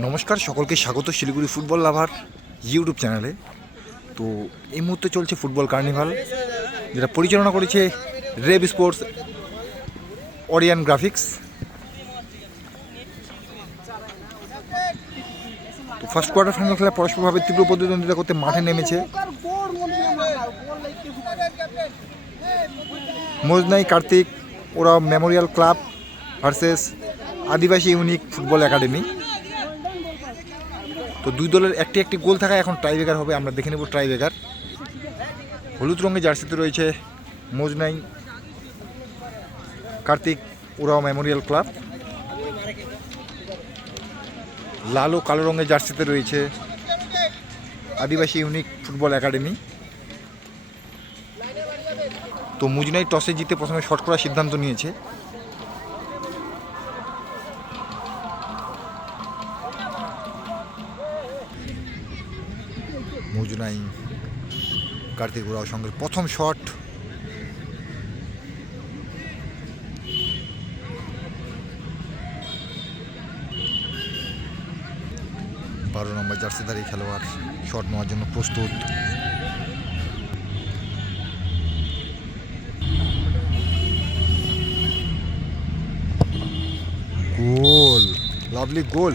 নমস্কার, সকলকে স্বাগত শিলিগুড়ি ফুটবল লাভার ইউটিউব চ্যানেলে। তো এই মুহূর্তে চলছে ফুটবল কার্নিভাল, যেটা পরিচালনা করেছে রেব স্পোর্টস অরিয়ান গ্রাফিক্স। তো ফার্স্ট কোয়ার্টার ফাইনাল খেলা পরস্পরভাবে তীব্র প্রতিদ্বন্দ্বিতা করতে মাঠে নেমেছে মজনাই কার্তিক ওরা মেমোরিয়াল ক্লাব ভার্সেস আদিবাসী ইউনিক ফুটবল একাডেমি। তো দুই দলের একটি গোল থাকায় এখন টাইব্রেকার হবে। আমরা দেখে নেব টাইব্রেকার। হলুদ রঙের জার্সিতে রয়েছে মজনাই কার্তিক ওরাও মেমোরিয়াল ক্লাব, লাল ও কালো রঙের জার্সিতে রয়েছে আদিবাসী ইউনিক ফুটবল একাডেমি। তো মুজনাই টসে জিতে প্রথমে শট করার সিদ্ধান্ত নিয়েছে। মুজনাই কার্তিক ওরাও সঙ্গে প্রথম শট, বারো নম্বর জার্সিধারী খেলোয়াড় শট নেওয়ার জন্য প্রস্তুত। গোল, লাভলি গোল।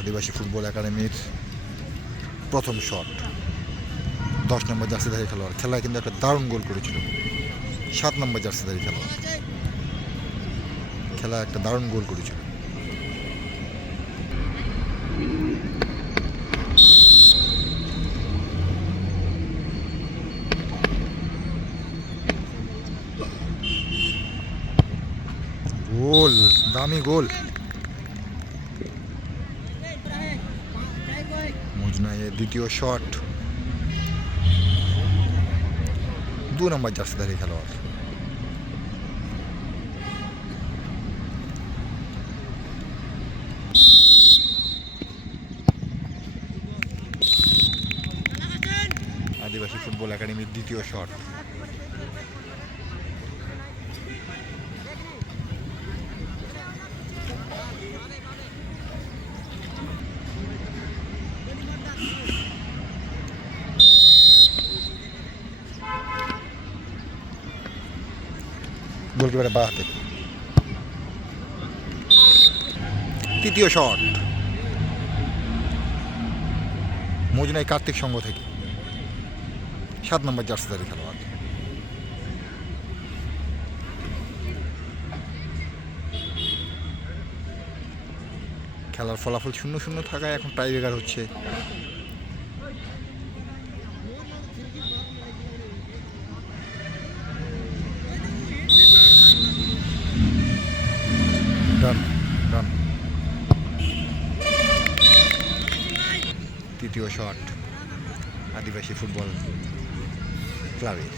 আদিবাসী ফুটবল একাডেমির প্রথম শট, 10 নম্বর জার্সিধারী খেলোয়াড়। খেলায় কিন্তু একটা দারুণ গোল করেছিল 7 নম্বর জার্সিধারী খেলোয়াড়। খেলা একটা দারুণ গোল করেছিল। গোল, দামি গোল। মুজনাইয়ের দ্বিতীয় শট, 2 নম্বর জার্সিধারী খেলোয়াড়। আদিবাসী ফুটবল একাডেমির দ্বিতীয় শট, গোলকিপারের বাঁ হাতে। তৃতীয় শট, মজনাই কার্তিক সংঘ থেকে 7 নম্বর জার্সিধারী খেলোয়াড়। খেলার ফলাফল 0-0 থাকায় এখন টাইব্রেকার হচ্ছে। তৃতীয় শট আদিবাসী ফুটবল ক্লাবের।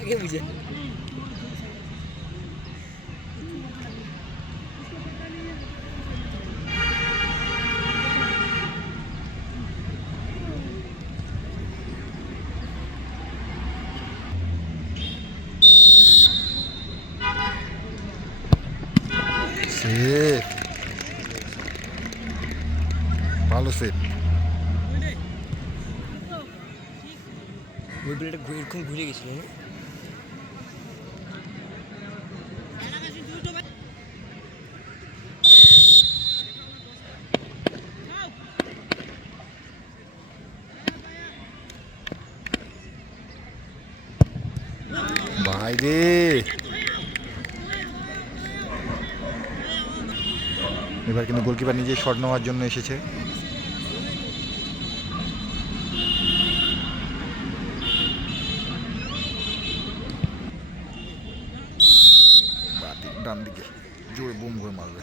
আগে বুঝে সেভ, ভালো সেভ। ওই প্লেটটা এরকম ঘুরে গেছিল না? বাইরে এবার কিন্তু গোলকিপার নিজে শট নেওয়ার জন্য এসেছে। ডান দিকে জোরে বুম করে মারবে।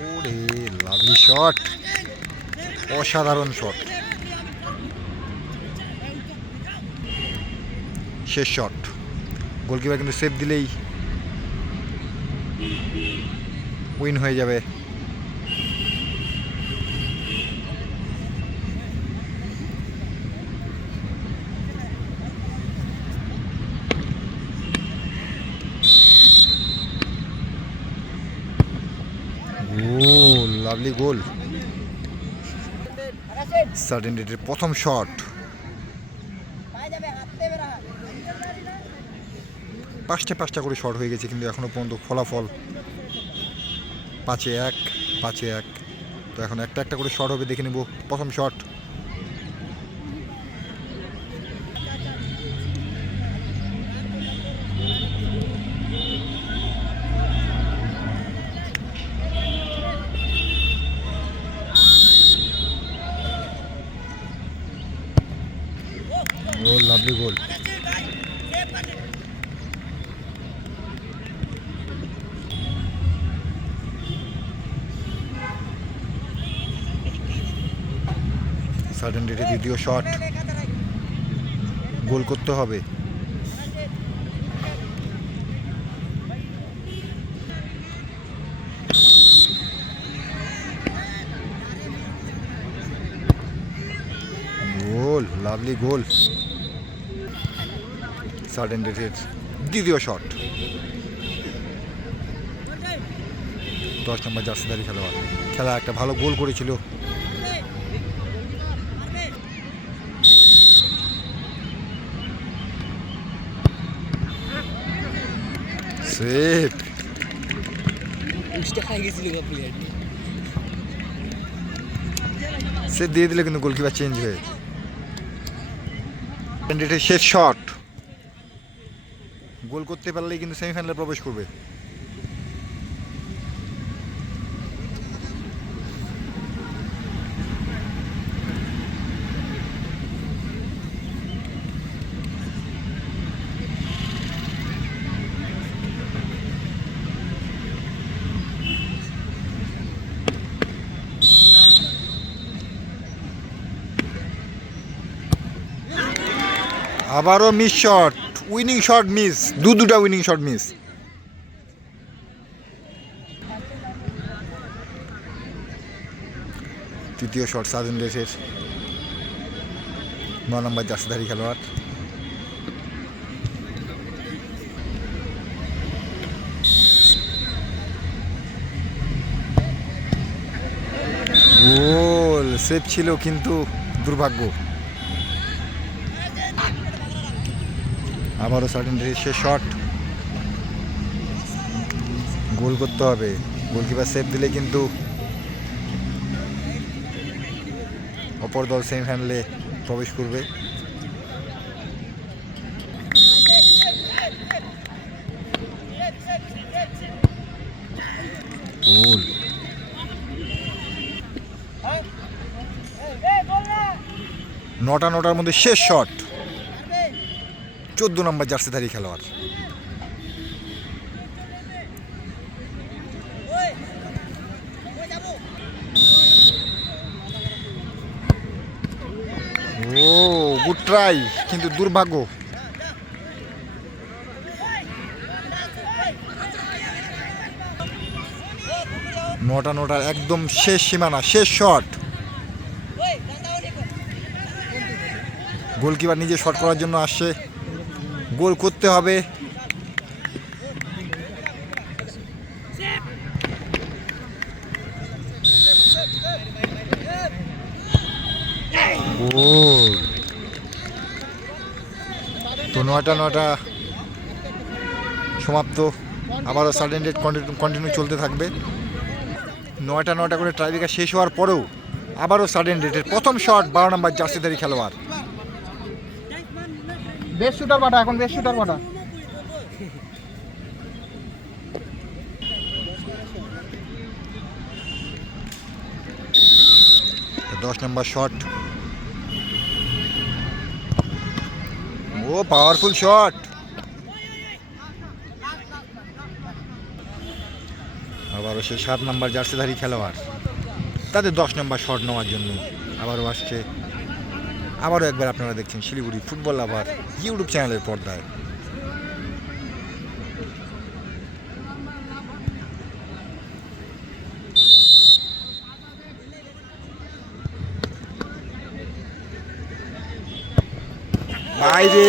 ওরে লাভলি শট, অসাধারণ শট। শেষ শট, গোলকিপার কিন্তু সেভ দিলেই উইন হয়ে যাবে। লাভলি গোল, সার্টেন ডেটের প্রথম শট। পাঁচটা করে শট হয়ে গেছে, কিন্তু এখনো পর্যন্ত ফলাফল 5-1, 5-1। তো এখন একটা করে শট হবে, দেখে নেব। প্রথম শট, লাভলি গোল। সার্টেন ডেটে দ্বিতীয় শট, গোল করতে হবে। গোল, লাভলি গোল। সার্টেন ডেটের দ্বিতীয় শট, 10 নম্বর জার্সিধারী খেলোয়াড়। খেলা একটা ভালো গোল করেছিল। সেভ, সেভ দিয়ে দিলে কিন্তু গোলকিপার চেঞ্জ হয়ে। শেষ শট, গোল করতে পারলেই কিন্তু সেমিফাইনালে প্রবেশ করবে। আবারও miss shot, winning shot miss, দুটা উইনিং শট মিস। তৃতীয় শট সার্টেন ডেটের 9 নম্বর জার্সিধারী খেলোয়াড়। গোল, সেভ ছিল কিন্তু দুর্ভাগ্য। আবারও সার্টেন ডেটের শেষ শট, গোল করতে হবে। গোলকিপার সেভ দিলে কিন্তু অপর দল সেমিফাইনালে প্রবেশ করবে। গোল, 9টার মধ্যে শেষ শট, 14 নম্বর জার্সিধারী খেলোয়াড়। ও গুড ট্রাই, কিন্তু দুর্ভাগ্য। নটার একদম শেষ সীমানা, শেষ শট। গোলকিপার নিজে শট করার জন্য আসছে, গোল করতে হবে। গোল। তো 9টা সমাপ্ত। আবারও সার্টেন ডেট কন্টিনিউ চলতে থাকবে। 9টা করে ট্রাইব্রেকার শেষ হওয়ার পরেও আবারও সার্টেন ডেটের প্রথম শট, 12 নম্বর জার্সিধারী খেলোয়াড়। বেশ শুটার বাটা, এখন বেশ শুটার বাটা। 10 নম্বর শট, ও পাওয়ারফুল শট। আবারও সে 7 নম্বর জার্সিধারী খেলোয়াড়, তাদের 10 নম্বর শট নেওয়ার জন্য আবারও আসছে আবারও একবার আপনারা দেখছেন শিলিগুড়ি ফুটবল লাভার ইউটিউব চ্যানেলের পর্দায়। বাইরে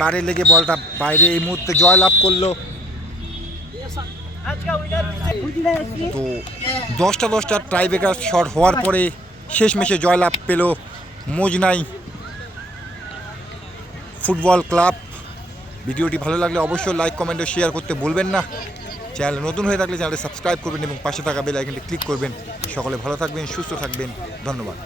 বাইরে লেগে বলটা বাইরে এই মুহূর্তে জয়লাভ করলো। তো 10টা ট্রাইব্রেকার শট হওয়ার পরে শেষমেশে জয়লাভ পেল মোজনাই ফুটবল ক্লাব। ভিডিওটি ভালো লাগলে অবশ্যই লাইক কমেন্ট ও শেয়ার করতে ভুলবেন না। চ্যানেল নতুন হয়ে থাকলে চ্যানেলটি সাবস্ক্রাইব করবেন এবং পাশে থাকা বেল আইকনটি ক্লিক করবেন। সকলে ভালো থাকবেন, সুস্থ থাকবেন, ধন্যবাদ।